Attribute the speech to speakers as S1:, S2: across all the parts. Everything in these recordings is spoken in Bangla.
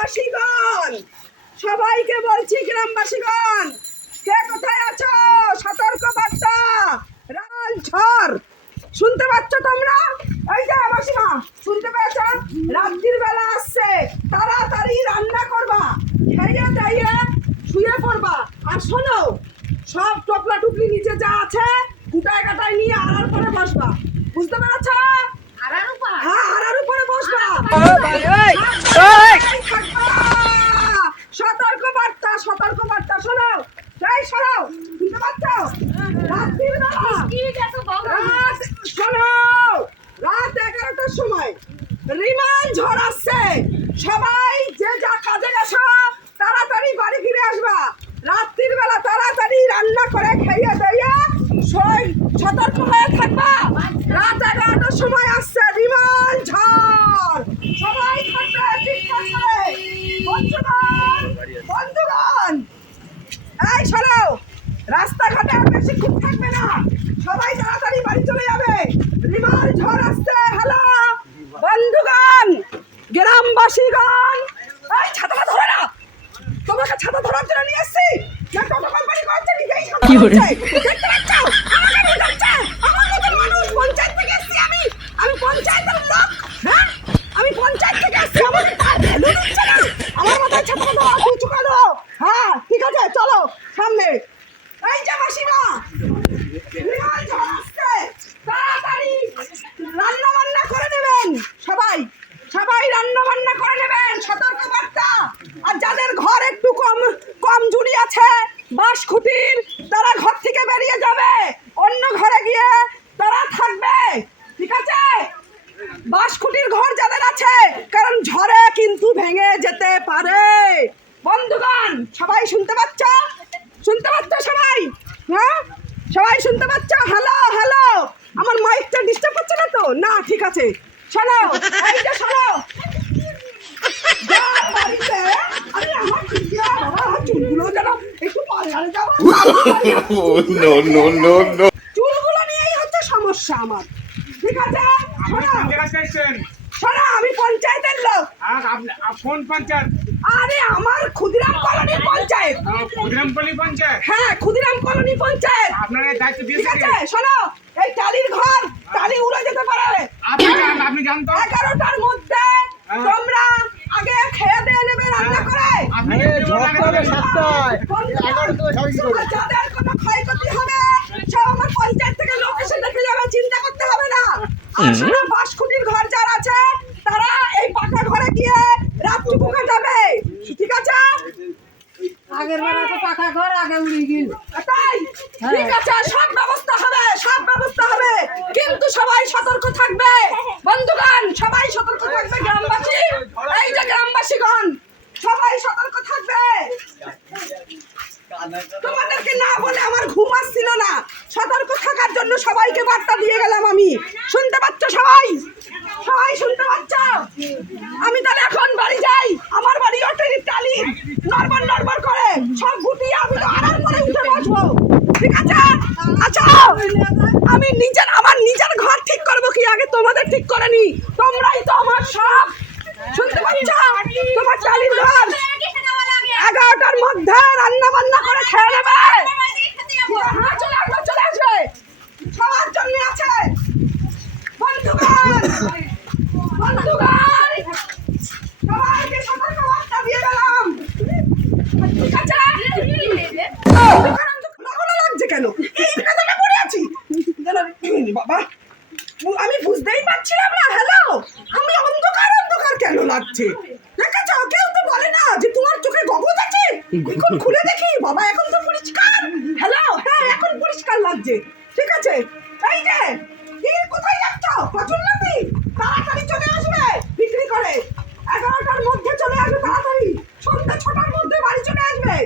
S1: গ্রামবাসীগণ সবাইকে বলছি গ্রামবাসীগণ কে কোথায় আছো? সতর্ক বার্তা রাল ঝড়। শুনতে পাচ্ছ তোমরা? এই যে মাসিমা শুনতে পেয়েছ? রাত্রির বেলা আসছে তাড়াতাড়ি রান্না করবা খেয়ে দাইয়ে শুয়ে পড়বা। আর শোনো সব টপলা টুপলি নিচে যা আছে গুটায় কাটায় নিয়ে আড়ার পরে বসবা। বুঝতে পেরেছ?
S2: আড়ার উপর
S1: হ্যাঁ আড়ার উপরে বসবা সতর্ক বার্তা সতর্ক বার্তা শোনো এই শোনো শুনতে পাচ্ছ রাত্রির বেলা
S2: কি দেখো বাবা
S1: রাত শোনো রাত এগারোটার সময় রিমান ঝড় আসছে সবাই যে যা কাজে গেছো তাড়াতাড়ি বাড়ি ফিরে আসবা। রাত্রির বেলা তাড়াতাড়ি রান্না করে খেয়ে দিয়ে সই সতর্ক হয়ে থাকবা। রাত এগারোটার সময় আসছে রিমান ঝড়। সবাই থাকবে ঠিকঠাক করে বন্ধুগণ বন্ধুগণ। এই, শোনো, রাস্তাঘাটে আর বেশি খুব থাকবে না। সবাই তাড়াতাড়ি বাড়ি চলে যাবে। রিমাল ঝড় আসছে, হ্যালো? বন্ধুগণ গ্রামবাসীগণ! এই ছাতাটা ধরে না! তোমাকে ছাতা ধরার জন্য নিয়ে এসেছি। না টোটো কোম্পানি করছে নিজেই ছাতা ধরছে। দেখতে পাচ্ছ আমাকে নিয়ে যাচ্ছে আমার মতন মানুষ পঞ্চায়েত থেকে এসেছি আমি আমি পঞ্চায়েতের লোক হ্যাঁ আমি পঞ্চায়েত থেকে এসেছি আমাকে তার ভ্যালু দিচ্ছে না আমার মাথায় ছাতাটা ধরা উঁচু করো হ্যাঁ ঠিক আছে চলো সামনে এই যে মাসিমা বিমান ঝড় আসছে তাড়াতাড়ি রান্না বান্না করে নেবেন সবাই সবাই রান্না বান্না করে নেবেন সতর্ক বার্তা আর যাদের ঘর একটু কম কম জুড়ি আছে বাঁশ খুঁটির তারা ঘর থেকে বেরিয়ে যাবে। অন্য ঘরে গিয়ে তারা থাকবে। ঠিক আছে? বাঁশখুঁটির ঘর যাদের আছে, কারণ ঝড়ে কিন্তু ভেঙে যেতে পারে। বন্ধুগণ, সবাই শুনতে পাচ্ছ? শুনতে পাচ্ছ সবাই? হ্যাঁ? সবাই শুনতে পাচ্ছ? Hello hello! আমার মাইকটা ডিস্টার্ব করছে না তো? না, ঠিক আছে। শোনো এইটা শোনো যার বাড়িতে আরে আমার চুলগুলো বাবা আমার চুলগুলো যেন একটু পার্লারে যাব
S3: Oh, no, no, no, no.
S1: চুলগুলো নিয়েই হচ্ছে সমস্যা আমার ঠিক আছে শোনো আমি পঞ্চায়েতের লোক
S4: কোন পঞ্চায়েত
S1: আরে আমার ক্ষুদিরাম কলোনি পঞ্চায়েত
S4: ক্ষুদিরামপল্লী পঞ্চায়েত
S1: হ্যাঁ ক্ষুদিরাম কলোনি পঞ্চায়েত
S4: আপনার দায়িত্ব
S1: ঠিক
S4: দিয়েছে কে?
S1: আছে শোনো এই টালির ঘর টালি উড়ে যেতে পারে
S4: আপনি আপনি জানতো
S1: এগারোটার মধ্যে
S4: হ্যাঁ।
S1: তোমরা আগে খেয়ে দিয়ে নেবে রান্না করে
S4: আপনি
S1: তোমার যাদের কোনো ক্ষয়ক্ষতি হবে সব আমার পঞ্চায়েত থেকে লোক এসে দেখে যাবে চিন্তা করতে হবে না। আর ঘর যার আছে তারা এই পাকা ঘরে গিয়ে রাত্রিটুকু কাটাবে ঠিক আছে?
S2: আগের বেলা তো পাকা ঘর আগে উড়ে গেল।
S1: তাই? ঠিক আছে সব ব্যবস্থা হবে সব ব্যবস্থা হবে। কিন্তু সবাই সতর্ক থাকবে। বন্ধুগণ সবাই সতর্ক থাকবে গ্রামবাসী। এই যে গ্রামবাসীগণ তোমাদেরকে না বলে আমার ঘুম আসছিল না। সতর্ক থাকার জন্য সবাইকে বার্তা দিয়ে গেলাম আমি। শুনতে পাচ্ছ সবাই? সবাই শুনতে পাচ্ছ? আমি তাহলে এখন বাড়ি যাই। আমার বাড়ি ওঠে টালি। নরবার নরবার করে সব গুটিয়ে আমি তো আরাম করে উঠে বসবো। ঠিক আছে? আচ্ছা আমি নিজের, আমার নিজের ঘর ঠিক করব কি? আগে তোমাদের ঠিক করে নি। তোমরাই তো আমার সব। শুনতে পাচ্ছ? তোমার টালির ঘর। এগারোটার মধ্যে রান্না বান্না করে খেয়ে নেবে। হ্যাঁ, লাগছে আমি বুঝতেই পারছিলাম না হ্যালো অন্ধকার অন্ধকার কেন লাগছে? কেউ তো বলে না যে তোমার চোখে আছে এখন খুলে দেখি? বাবা, এখন তো পরিষ্কার। হ্যালো হ্যাঁ এখন পরিষ্কার লাগছে। ঠিক আছে? এই যে কি কোথায় যাচ্ছ? প্রচুর নাতি? তাড়াতাড়ি চলে আসবে, বিক্রি করে। এগারোটার মধ্যে চলে আসবে, তাড়াতাড়ি। সন্ধ্যা ছটার মধ্যে বাড়ি চলে আসবে।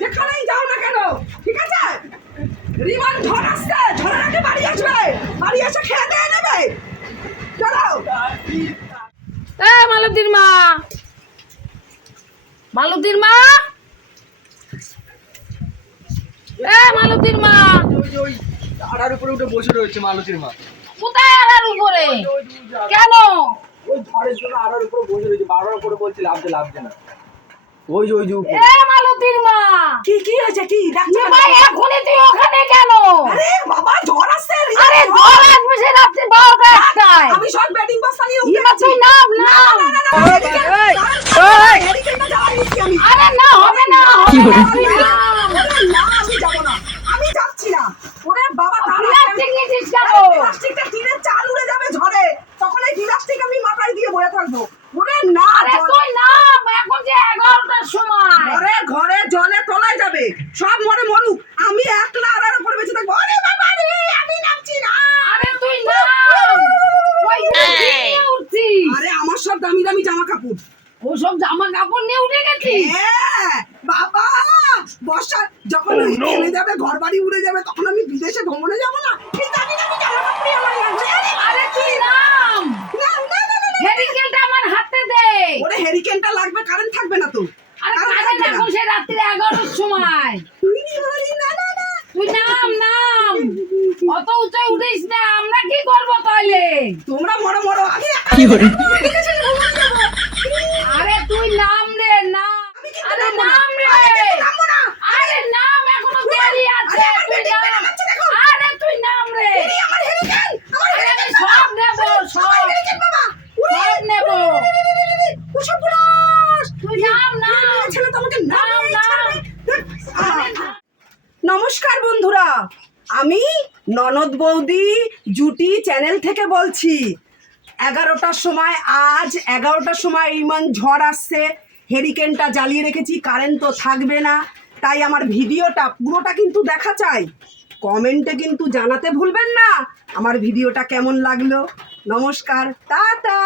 S1: যেখানেই যাও না কেন? ঠিক আছে? রিমান ঝড় আসছে ঝড়ের আগে বাড়ি আসবে। বাড়ি এসে খেয়ে দিয়ে নেবে। চলো।
S2: এ, মালতীর মা! মালতীর মা! এ মালতীর মা
S5: আড়ার উপরে উঠে বসে রয়েছে মালতীর মা
S2: কোথায় আড়ার উপরে কেন
S5: ওই ঝড়ের জন্য আড়ার উপরে বসে রয়েছে বারোর উপরে বলছি লাভছে লাভছে না ওই যে ওই যে উপরে।
S2: এ মালতীর মা
S1: কি কি হয়েছে কি কেন?
S2: ভাই এখনই তুই ওখানে কেন
S1: আরে বাবা ঝড় আসছে
S2: আরে
S1: ঝড়।
S2: আসবে সে রাত্রি বারোটা একটায়
S1: আমি সব ব্যাটিং বস্তা নিয়ে উঠে গেছি।
S2: তুই নাম
S1: জ্বালাই
S2: আরে না হবে না হবে না তুই নাম
S1: ওরে না, আমি যাব না। আমি যাচ্ছি না। ওরে বাবা, তাড়াতাড়ি।
S2: প্লাস্টিক নিয়েছিস কেন
S1: আরে প্লাস্টিকটা টিনের চাল উড়ে যাবে ঝড়ে। তখন এই প্লাস্টিক আমি থাকব। ওরে না,
S2: তুই নাম এখন যে এগারোটার সময়।
S1: ঘরে ঘরে জলে তলায় যাবে। সব মরে মরুক। আমি একলা আড়ার উপর বেঁচে থাকব। আরে বাবা রে আমি নামছি না।
S2: আরে তুই নাম ওই উঠছিস।
S1: আরে আমার সব দামি দামি জামা কাপড়
S2: ওসব জামা কাপড় নিয়ে উঠে গেছিস?
S1: হ্যাঁ, বাবা বর্ষা যখন ওই যাবে ঘর বাড়ি উড়ে যাবে তখন আমি বিদেশে ভ্রমণে যাব না এই দামি দামি জামা কাপড়ই আমার লাগবে আরে,
S2: আরে তুই নাম
S1: না, না, না, না, না।
S2: হেরিকেলটা আমার হাতে দে
S1: ওরে হেরিকেনটা লাগবে কারেন্ট থাকবে না তো
S2: আরে
S1: কারেন্ট
S2: কাজে
S1: থাকবে না।
S2: দেখো সে রাত্রি এগারোটার সময়
S1: উরি, উরি, না, না, না।
S2: তুই নাম নাম অত উঁচাই উঠিস না আমরা কি করব তাহলে
S1: তোমরা মরো মরো আমি কি করে?
S2: আরে তুই নাম রে নাম। আরে নাম রে। আরে নাম এখনও দেরি আছে তুই নাম। আরে তুই নাম রে।
S1: আমার হেরিকেন। আমার হেরিকেন
S2: সব নেব সব।
S1: হেরিকেন বাবা।
S2: সব নেব।
S1: ওসব বুলাস
S2: তুই নাম নাম
S1: এই ছেলে তো নাম
S2: নাম, নাম। নাম।
S1: নমস্কার বন্ধুরা। আমি ননদ বৌদি জুটি চ্যানেল থেকে বলছি, এগারোটার সময়, আজ এগারোটার সময় ইমান ঝড় আসছে হেরিকেনটা জ্বালিয়ে রেখেছি কারেন্ট তো থাকবে না, তাই আমার ভিডিওটা পুরোটা কিন্তু দেখা চাই। কমেন্টে কিন্তু জানাতে ভুলবেন না, আমার ভিডিওটা কেমন লাগল? নমস্কার, টাটা!